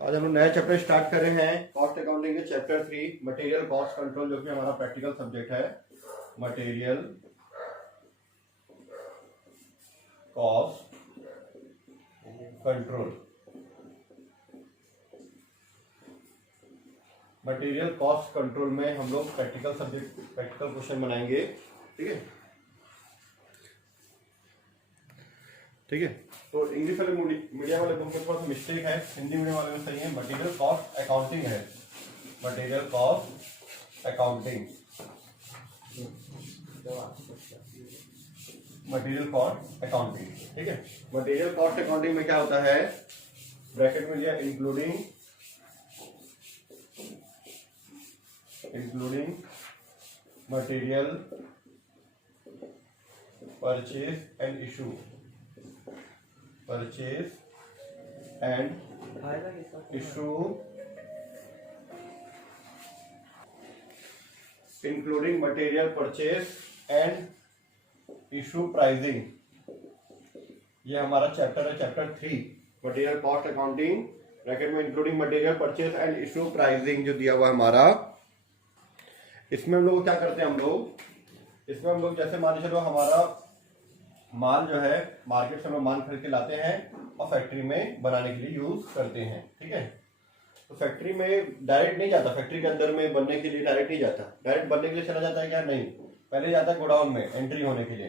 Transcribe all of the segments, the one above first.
आज हम लोग नया चैप्टर स्टार्ट कर रहे हैं कॉस्ट अकाउंटिंग के चैप्टर 3 मटेरियल कॉस्ट कंट्रोल, जो कि हमारा प्रैक्टिकल सब्जेक्ट है। Material cost control, material cost control में हम लोग प्रैक्टिकल सब्जेक्ट प्रैक्टिकल क्वेश्चन बनाएंगे। ठीक है, ठीक है। तो इंग्लिश वाले मीडियम वाले बुक में थोड़ा सा मिस्टेक है, हिंदी मीडियम वाले में सही है। मटेरियल कॉस्ट अकाउंटिंग है, material cost accounting, material cost accounting. ठीक है, मटेरियल कॉस्ट अकाउंटिंग में क्या होता है, ब्रैकेट में लिया including material purchase and issue, purchase and issue including material purchase and issue pricing। ये हमारा चैप्टर है, chapter 3 material cost accounting, bracket में including material purchase and issue pricing जो दिया हुआ हमारा। इसमें हम लोग क्या करते हैं, इसमें हम लोग जैसे मान चलो हमारा माल जो है मार्केट से हम लोग माल खरीद के लाते हैं और फैक्ट्री में बनाने के लिए यूज करते हैं। ठीक है, तो फैक्ट्री में डायरेक्ट नहीं जाता, फैक्ट्री के अंदर में बनने के लिए डायरेक्ट नहीं जाता। डायरेक्ट बनने के लिए चला जाता है क्या? नहीं, पहले जाता है गोडाउन में एंट्री होने के लिए।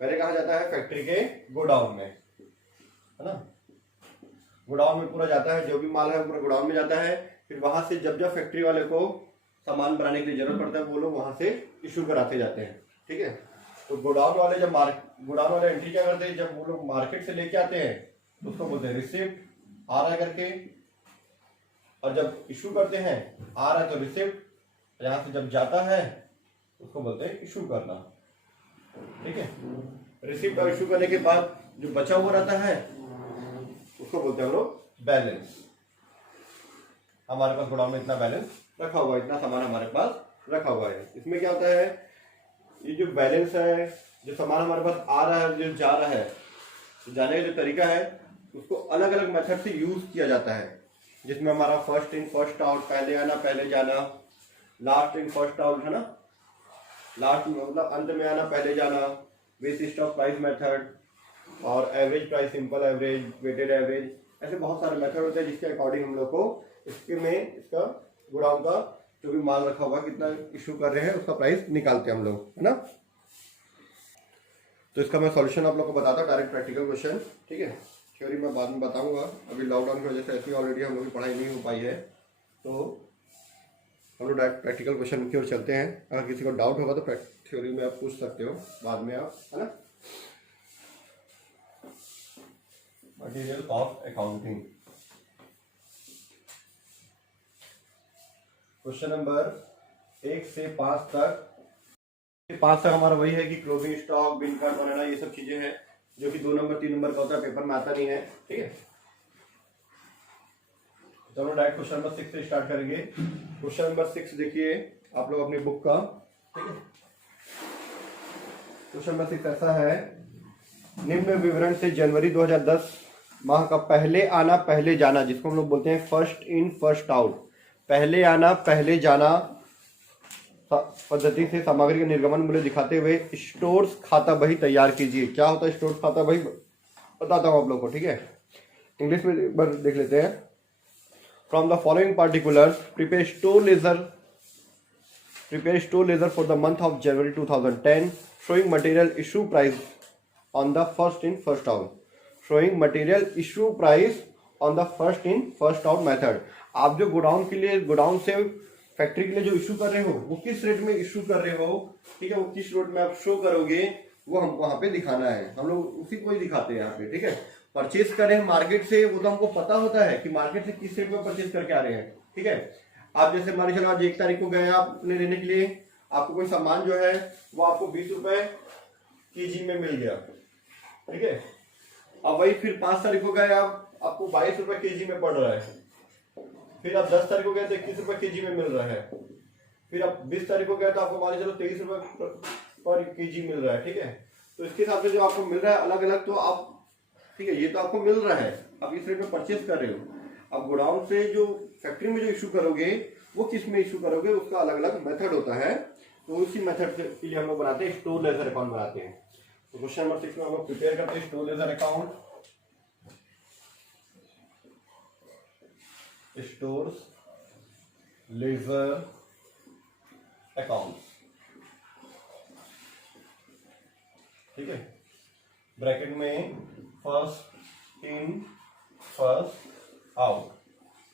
पहले कहाँ जाता है? फैक्ट्री के गोडाउन में, है ना। गोडाउन में पूरा जाता है, जो भी माल है पूरा गोडाउन में जाता है। फिर वहां से जब जब फैक्ट्री वाले को सामान बनाने के लिए जरूरत पड़ता है वो लोग वहां से इशू कराते जाते हैं। ठीक है, तो गोडाउन वाले जब गोडाउन वाले एंट्री क्या करते हैं, जब वो लोग मार्केट से लेके आते हैं तो उसको बोलते हैं रिसिप्ट, आ रहा है करके। और जब इशू करते हैं, आ रहा है तो रिसिप्ट, यहां से जब जाता है उसको बोलते हैं इशू करना। ठीक है, रिसिप्ट और इशू करने के बाद जो बचा हुआ रहता है उसको बोलते हैं हम लोग बैलेंस। हमारे पास गोडाउन में इतना बैलेंस रखा हुआ है, इतना सामान हमारे पास रखा हुआ है। इसमें क्या होता है, ये जो बैलेंस है, जो सामान हमारे पास आ रहा है, जो जा रहा है, तो जाने का जो तरीका है उसको अलग अलग मेथड से यूज किया जाता है। जिसमें हमारा फर्स्ट इन फर्स्ट आउट, पहले आना पहले जाना, लास्ट इन फर्स्ट आउट, है ना, लास्ट मतलब अंत में आना पहले जाना, बेसिस ऑफ प्राइस मेथड, और average price, simple average, weighted average, ऐसे बहुत सारे मेथड होते हैं जिसके अकॉर्डिंग हम लोग को इसका गोडाउन का जो भी माल रखा हुआ कितना इशू कर रहे हैं उसका प्राइस निकालते हैं हम लोग, है ना। तो इसका मैं सॉल्यूशन आप लोग को बताता हूँ, डायरेक्ट प्रैक्टिकल क्वेश्चन। ठीक है, थ्योरी मैं बाद में बताऊंगा, अभी लॉकडाउन की वजह से ऐसी ऑलरेडी हम लोग की पढ़ाई नहीं हो पाई है, तो हम लोग डायरेक्ट प्रैक्टिकल क्वेश्चन की ओर चलते हैं। अगर किसी को डाउट होगा तो थ्योरी में आप पूछ सकते हो बाद में आप, है ना। Material cost accounting, question number 1 से 5 तक। 5 तक हमारा वही है कि क्लोजिंग स्टॉक, बिल कार्ड बनाना, ये सब चीजें हैं जो कि 2 नंबर 3 नंबर का होता है, पेपर में आता नहीं है। ठीक है, चलो डायरेक्ट क्वेश्चन नंबर 6 से स्टार्ट करेंगे। क्वेश्चन नंबर 6 देखिए आप लोग अपनी बुक का। ठीक है, क्वेश्चन नंबर 6 ऐसा है, निम्न विवरण से जनवरी 2010 माह का पहले आना पहले जाना, जिसको हम लोग बोलते हैं फर्स्ट इन फर्स्ट आउट, पहले आना पहले जाना पद्धति से सामग्री का निर्गमन मूल्य दिखाते हुए स्टोर्स खाता बही तैयार कीजिए। क्या होता है स्टोर्स खाता बही, बताता हूं आप लोग को। ठीक है, इंग्लिश में एक बार देख लेते हैं। From the following particulars prepare store laser for the month of January 2010 showing material issue price on the first in first out, showing material issue price on the first in first out method. आप जो godown के लिए, godown से factory के लिए जो issue कर रहे हो वो किस रेट में इशू कर रहे हो, ठीक है, वो किस रेट में आप शो करोगे वो हमको वहां पे दिखाना है। हम लोग उसी को ही दिखाते हैं यहाँ पे। ठीक है, परचेज कर रहे हैं मार्केट से, वो तो हमको पता होता है कि मार्केट से किस रेट में परचेज करके आ रहे हैं। ठीक है, आप जैसे मान चलो आज 1 तारीख को गए आपने लेने के लिए, आपको कोई सामान जो है वो आपको 20 रुपए केजी में मिल गया। ठीक है, अब वही फिर 5 तारीख को गए आपको 22 रुपए केजी में पड़ रहा है। फिर आप 10 तारीख को गए तो 21 रुपए केजी में मिल रहा है। फिर आप 20 तारीख को गए तो आपको मान चलो 23 रुपए पर केजी मिल रहा है। ठीक है, तो इसके हिसाब से जो आपको मिल रहा है अलग अलग, तो आप, ठीक है, ये तो आपको मिल रहा है, आप इस रेट में परचेज कर रहे हो। अब गोडाउन से जो फैक्ट्री में जो इशू करोगे वो किस में इशू करोगे, उसका अलग अलग मेथड होता है। तो उसी मेथड के लिए हम लोग बनाते हैं स्टोर लेजर अकाउंट बनाते हैं। तो क्वेश्चन नंबर 6 में हम लोग प्रिपेयर करते हैं store ledger account. Store ledger account, ठीक है। ब्रैकेट में फर्स्ट इन फर्स्ट आउट,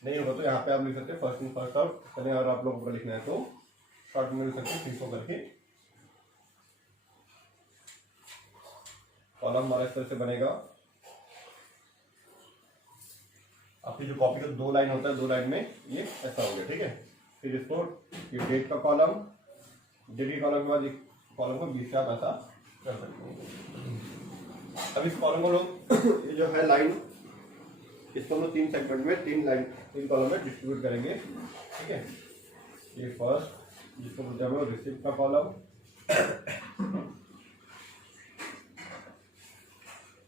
नहीं होगा तो यहाँ पे आप लिख सकते हैं फर्स्ट इन फर्स्ट आउट। चलिए और आप लोगों को लिखना है तो शॉर्ट में लिख सकते हैं 300 करके। कॉलम हमारा इस तरह से बनेगा। आपकी जो कॉपी का 2 लाइन होता है, 2 लाइन में ये ऐसा हो गया, ठीक है। फिर इसको ये डेट का कॉलम, डेट के कॉलम के बाद कॉलम को 20 से आप ऐसा कर सकते हैं। अब इस कॉलम को लोग ये जो है लाइन, इसको हम लोग 3 सेगमेंट में 3 कॉलम में डिस्ट्रीब्यूट करेंगे, ठीक है। ये फर्स्ट जिसको बोलते हैं हम लोग रिसिप्ट का कॉलम,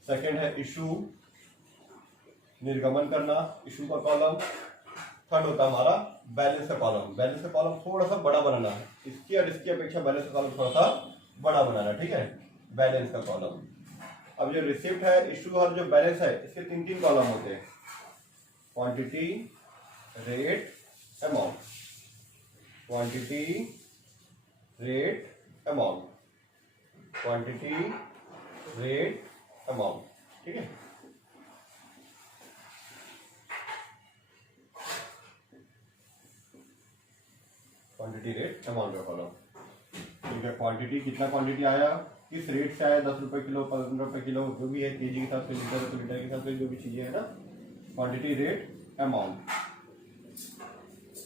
सेकंड है इशू, निर्गमन करना, इशू का कॉलम। थर्ड होता है हमारा बैलेंस का कॉलम। बैलेंस का कॉलम थोड़ा सा बड़ा बनाना है, इसकी और इसकी अपेक्षा बैलेंस का कॉलम थोड़ा सा बड़ा बनाना, ठीक है, बैलेंस का कॉलम। अब जो रिसिप्ट है, इशू और जो बैलेंस है, इसके 3 कॉलम होते हैं, quantity, rate, amount. Quantity, rate, amount, quantity, rate, amount, ठीक है। क्वांटिटी, रेट, अमाउंट का कॉलम, ठीक है। क्वांटिटी, कितना क्वांटिटी आया, किस रेट से आया, 10 रुपए किलो, 15 रुपए किलो, जो भी है, केजी के हिसाब से, लीटर तो लीटर के हिसाब से जो भी चीजें है ना। Quantity, rate, amount.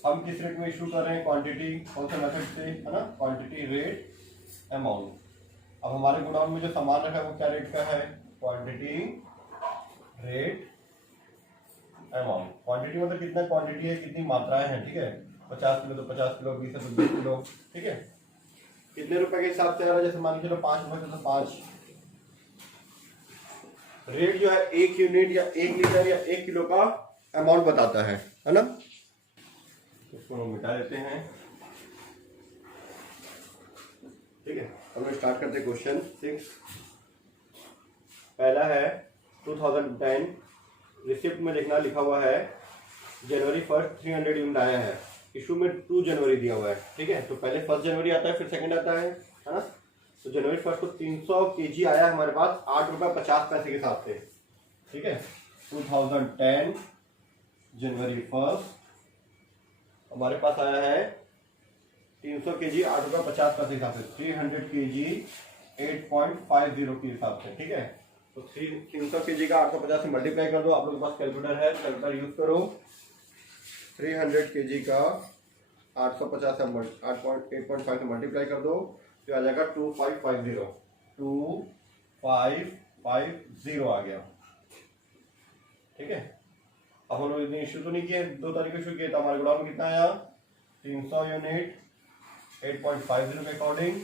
हम किस रेट में इशू कर रहे हैं, क्वांटिटी, कौन से मेथड से, है ना, क्वांटिटी, रेट, अमाउंट। अब हमारे गोडाउन में जो सामान रखा है वो क्या रेट का है, क्वांटिटी, रेट, अमाउंट। क्वांटिटी मतलब कितना क्वांटिटी है, कितनी मात्राएं हैं, ठीक है। 50 किलो तो 50 किलो, 20 है तो 20 किलो, ठीक है। कितने रुपए के हिसाब से आ रहा है, जैसे मान के चलो 5 रुपए तो 5। रेट जो है 1 यूनिट या 1 लीटर या 1 किलो का अमाउंट बताता है ना। इसको हम मिटा देते हैं, ठीक है। अब स्टार्ट करते हैं क्वेश्चन 6। पहला है 2010, रिसिप्ट में देखना लिखा हुआ है जनवरी 1 300 यूनिट आया है, इशू में 2 जनवरी दिया हुआ है, ठीक है। तो पहले 1 जनवरी आता है, फिर सेकंड आता है ना। तो जनवरी 1 को 300 केजी आया हमारे पास 8 रुपये 50 पैसे के हिसाब से, ठीक है। 2010 जनवरी 1 हमारे पास आया है 300 केजी 8 रुपये 50 पैसे के हिसाब से, 300 केजी 8.50 के हिसाब से, ठीक है। तो 300 केजी का 850 से मल्टीप्लाई कर दो, आप लोगों के पास कैलकुलेटर है, कैलकुलेटर यूज करो। 300 केजी का 850 से 8.5 से मल्टीप्लाई कर दो, तो आ जाएगा 2550, 2550 आ गया, ठीक है। अब हम लोग इतने इशू तो नहीं किए, 2 तारीख को इशू किए, तो हमारे गोडाउन में कितना आया, 300 यूनिट 8.50 के अकॉर्डिंग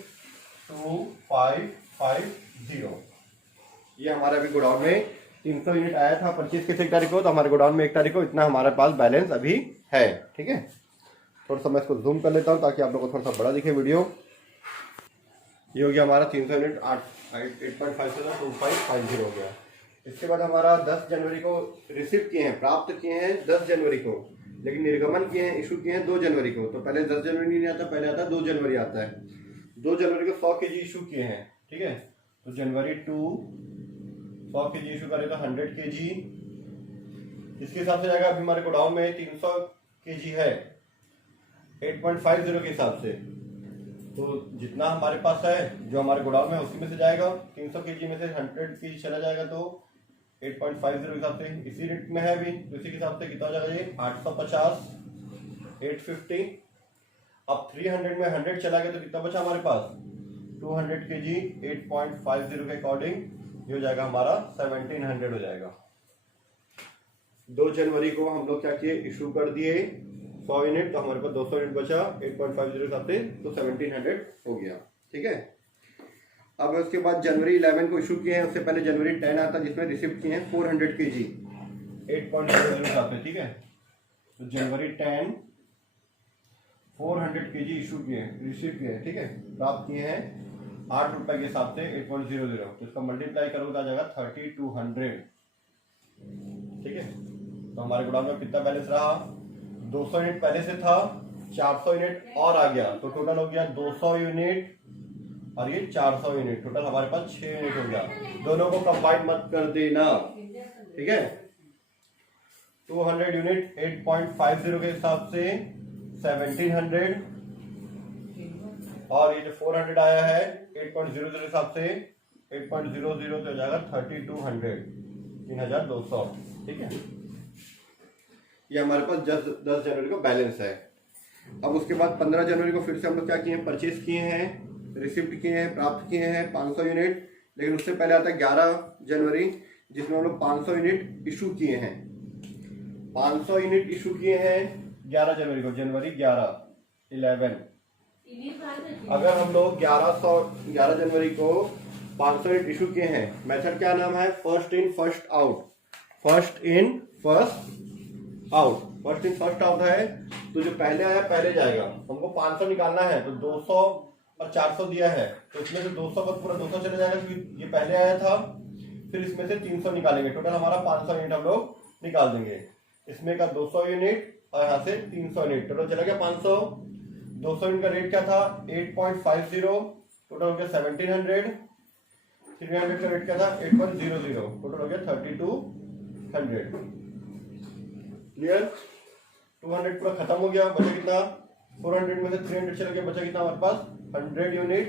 2550। ये हमारे अभी गोडाउन में 300 यूनिट आया था, परचेज किस 1 तारीख को, तो हमारे गोडाउन में 1 तारीख को इतना हमारे पास बैलेंस अभी है, ठीक है। थोड़ा सा मैं इसको जूम कर लेता हूँ ताकि आप लोगों को थोड़ा सा बड़ा दिखे वीडियो। ये हो गया हमारा 300 यूनिट 8.5 से 2550 हो गया। इसके बाद हमारा 10 जनवरी को रिसीव किए हैं, प्राप्त किए हैं 10 जनवरी को, लेकिन निर्गमन किए हैं, इशू किए हैं 2 जनवरी को। तो पहले 10 जनवरी नहीं आता, पहले आता 2 जनवरी आता है। 2 जनवरी को 100 केजी इशू किए हैं, ठीक है। तो जनवरी 2 100 केजी इशू करें तो 100 केजी, इसके हिसाब से जाएगा। अभी हमारे गोडाउन में 300 केजी है 8.50 के हिसाब से, तो जितना हमारे पास है जो हमारे गोडाउन में उसी में से जाएगा। 300 केजी में से 100 केजी चला जाएगा तो 8.50 के हिसाब से इसी रेट में है अभी, तो इसी के हिसाब से कितना हो जाएगा, ये 850 850। अब 300 में 100 चला गया तो कितना बचा हमारे पास, 200 केजी 8.50 के अकॉर्डिंग ये हो जाएगा हमारा 1700 हो जाएगा। 2 जनवरी को हम लोग क्या किए, इशू कर दिए 100 यूनिट, तो हमारे पास 200 यूनिट बचा 8.50 के हिसाब से, तो 1700 हो गया, ठीक है। अब उसके बाद जनवरी 11 को इशू किए हैं, उससे पहले जनवरी 10 आता जिसमें रिसिप्ट किए हैं 400 केजी 8.50 के हिसाब से, ठीक है। तो जनवरी 10 400 kg इशू किए, रिसीव किए, ठीक है, प्राप्त किए हैं 8 रुपए के हिसाब से 8.00, तो इसका मल्टीप्लाई करोगे तो आ जाएगा 3200, ठीक है। तो हमारे गोडाउन में कितना बैलेंस रहा, 200 यूनिट पहले से था, 400 यूनिट और आ गया, तो टोटल हो गया 200 यूनिट और ये 400 यूनिट, टोटल हमारे पास 6 यूनिट हो गया। दोनों को कंबाइन मत कर देना, ठीक है। 200 यूनिट 8.50 के हिसाब से 1700, और ये जो 400 आया है 8.00 के हिसाब से 8.00 तो हो जाएगा 3200, 3200, ठीक है। ये हमारे पास 10 जनवरी को बैलेंस है। अब उसके बाद 15 जनवरी को फिर से हम लोग क्या किए हैं, परचेज किए हैं, रिसिप्ट किए हैं, प्राप्त किए हैं 500 यूनिट, लेकिन उससे पहले आता है 11 जनवरी जिसमें हम लोग 500 यूनिट इशू किए हैं। 500 यूनिट इशू किए हैं 11 जनवरी को, जनवरी 11 अगर हम लोग 11 जनवरी को 500 यूनिट इशू किए हैं, मेथड क्या नाम है, first in first out, first in first out, first in first out है, तो जो पहले आया पहले जाएगा। हमको 500 निकालना है तो 200 और 400 दिया है, तो इसमें से 200 का पूरा 200 चले जाएगा क्योंकि ये पहले आया था, फिर इसमें से 300 निकालेंगे, टोटल हमारा 500 यूनिट हम लोग निकाल देंगे। इसमें का 200 यूनिट और यहाँ से 300 यूनिट, टोटल चला गया 500। 200 यूनिट का रेट क्या था 8.50, टोटल हो गया 1700। 300 का रेट क्या था 8.00, टोटल हो गया 3200। क्लियर, 200 पूरा खत्म हो गया, बचा कितना, 400 में से 300 चला गया, बचा कितना हमारे पास 100 यूनिट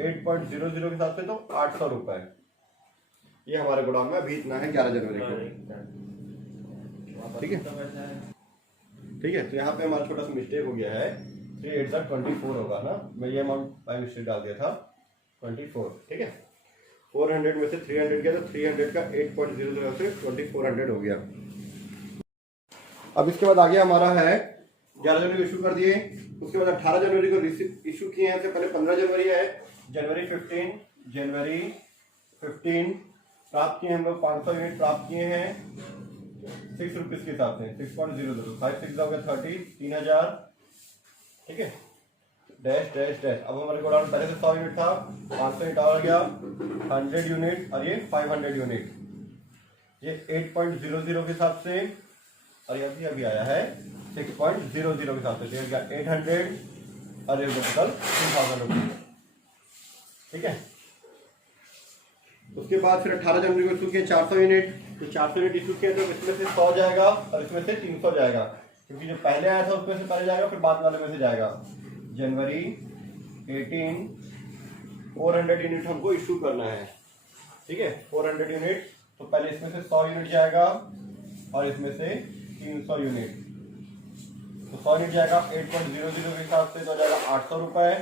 8.00 के हिसाब से, तो 800 रुपए। ये हमारे गोडाउन में अभी इतना है 11 जनवरी को, ठीक है, ठीक है। तो यहाँ पे हमारा छोटा सा मिस्टेक हो गया है, 3 8 24 होगा ना, मैं ये अमाउंट बाय मिस्टेक डाल दिया था 24, ठीक है। 400 में से 300 गया, तो 300 का 8.00 से 2400 हो गया। अब इसके बाद आगे हमारा है 11 जनवरी को इशू कर दिए, उसके बाद 18 जनवरी को इशू किए हैं, पहले 15 जनवरी है, जनवरी 15 प्राप्त किए हम लोग 500 यूनिट प्राप्त किए हैं 6 रुपीज के हिसाब से, 6.00, 5 6 हो गया 30, 3000, ठीक है, डैश डैश डैश। अब हमारे गोडाउन पहले से 100 यूनिट था, 500 यूनिट और गया 100 यूनिट, और ये 500 यूनिट, ये 8.00 के हिसाब से, और ये अभी आया है 6.00 के हिसाब से, 800 और ये टोटल 3000 रुपीज, ठीक है। उसके बाद फिर 18 जनवरी को इशू किए 400 यूनिट, तो 400 यूनिट इशू किए तो इसमें से 100 जाएगा और इसमें से 300 जाएगा, क्योंकि जो पहले आया था उसमें से पहले जाएगा, फिर बाद वाले में से जाएगा। जनवरी 18 400 यूनिट हमको इशू करना है, ठीक है, 400 यूनिट, तो पहले इसमें से 100 यूनिट जाएगा और इसमें से 300 यूनिट, तो 100 यूनिट जाएगा 8.00 के हिसाब से, तो हो जाएगा 800 रुपए,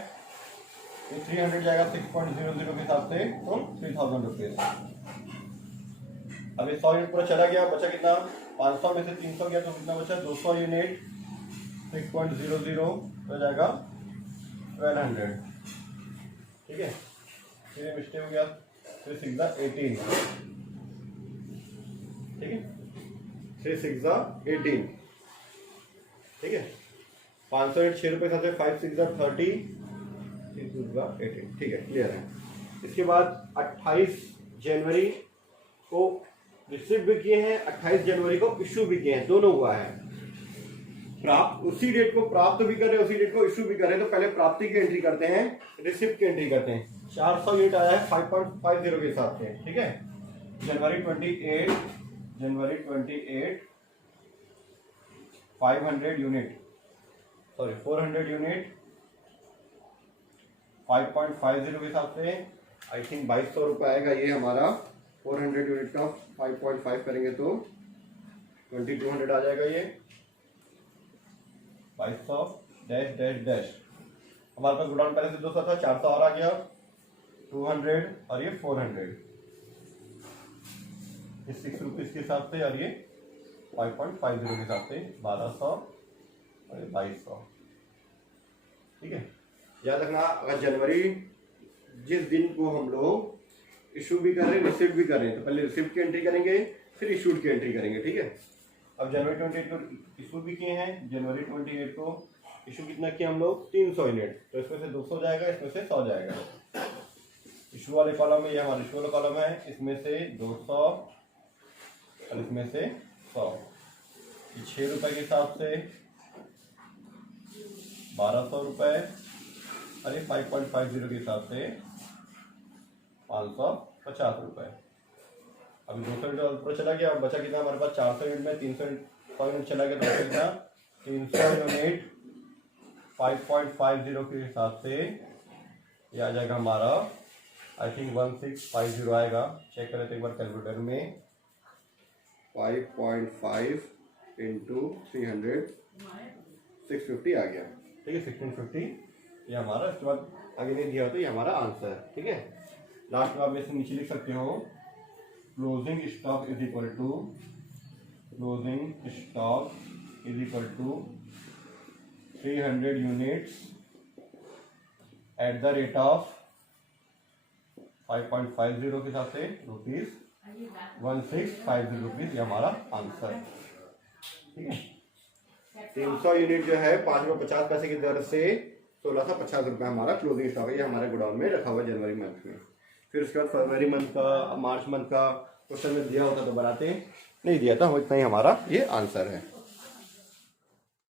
300 जाएगा 6.00 के हिसाब से, तो 3000 रुपीज। अभी 100 यूनिट पूरा चला गया, बचा कितना, 500 में से 300 गया, तो कितना बचा 200 यूनिट 6.00, तो जाएगा 1200, ठीक है। फिर मिस्टेक हो गया, फिर 6 18, ठीक है, 3 6 18, ठीक है। 500 यूनिट 6 रुपए साथ 5 6 30, 18, ठीक है, क्लियर है। इसके बाद 28 जनवरी को रिसीव भी किए हैं, 28 जनवरी को इशू भी किए हैं, दोनों हुआ है। प्राप्त उसी डेट को प्राप्त भी कर रहे हैं, उसी डेट को इशू भी कर रहे हैं, तो पहले प्राप्ति की एंट्री करते हैं, रिसिप्ट की एंट्री करते हैं। 400 यूनिट आया है 5.50 के हिसाब से, ठीक है। जनवरी 28 500 यूनिट, सॉरी 400 यूनिट 5.50 के हिसाब से, आई थिंक 2200 रुपये आएगा ये हमारा। 400 यूनिट का 5.5 करेंगे तो 2200 आ जाएगा ये, 2200 डैश डैश डैश। हमारे पास गोडाउन पहले से 200 था, 400 और आ गया, 200 और ये 400, ये 6 रुपीज के हिसाब से, और ये 5.50 के हिसाब से 1200 और ये 2200, ठीक है। याद रखना, अगर जनवरी जिस दिन को हम लोग इशू भी कर रहे हैं, रिसिप्ट भी कर रहे हैं, तो पहले रिसिप्ट की एंट्री करेंगे, फिर इशूड की एंट्री करेंगे, ठीक है। अब जनवरी 28 को इशू भी किए हैं, जनवरी 28 को इशू कितना किया हम लोग 300 यूनिट, तो इसमें से 200 जाएगा, इसमें से 100 जाएगा। इशू वाले कॉलम में ये हमारा इशू वाला कॉलम है, इसमें से 200 और इसमें से 100, 6 रुपए के हिसाब से 1200 रुपए, अरे 5.50 के हिसाब से 550 रुपए। अभी 200 यूनिट ऊपर चला गया, बचा कितना हमारे पास 400 यूनिट में 300 यूनिट चला गया, तो कितना 300 यूनिट 5.50 के हिसाब से ये आ जाएगा हमारा, आई थिंक 1650 आएगा। चेक करें तो एक बार कैलकुलेटर में, 5.5 इंटू 300 650 आ गया, ठीक है 1650 ये हमारा। इसके बाद आगे नहीं दिया हो तो ये हमारा आंसर है, ठीक है। लास्ट में आप इसे नीचे लिख सकते हो, closing stock is equal to, closing stock is equal to 300 units at the rate of 5.50 के हिसाब से रुपीज 1650 रुपीज, ये हमारा आंसर, ठीक है। 300 यूनिट जो है 5 रुपये 50 पैसे की दर से 1650 रुपये हमारा क्लोजिंग स्टॉक है, ये हमारे गोडाउन में रखा हुआ जनवरी मंथ में। फिर उसके बाद फरवरी मंथ का, मार्च मंथ का क्वेश्चन में दिया होता तो बनाते, नहीं दिया था, इतना ही हमारा ये आंसर है।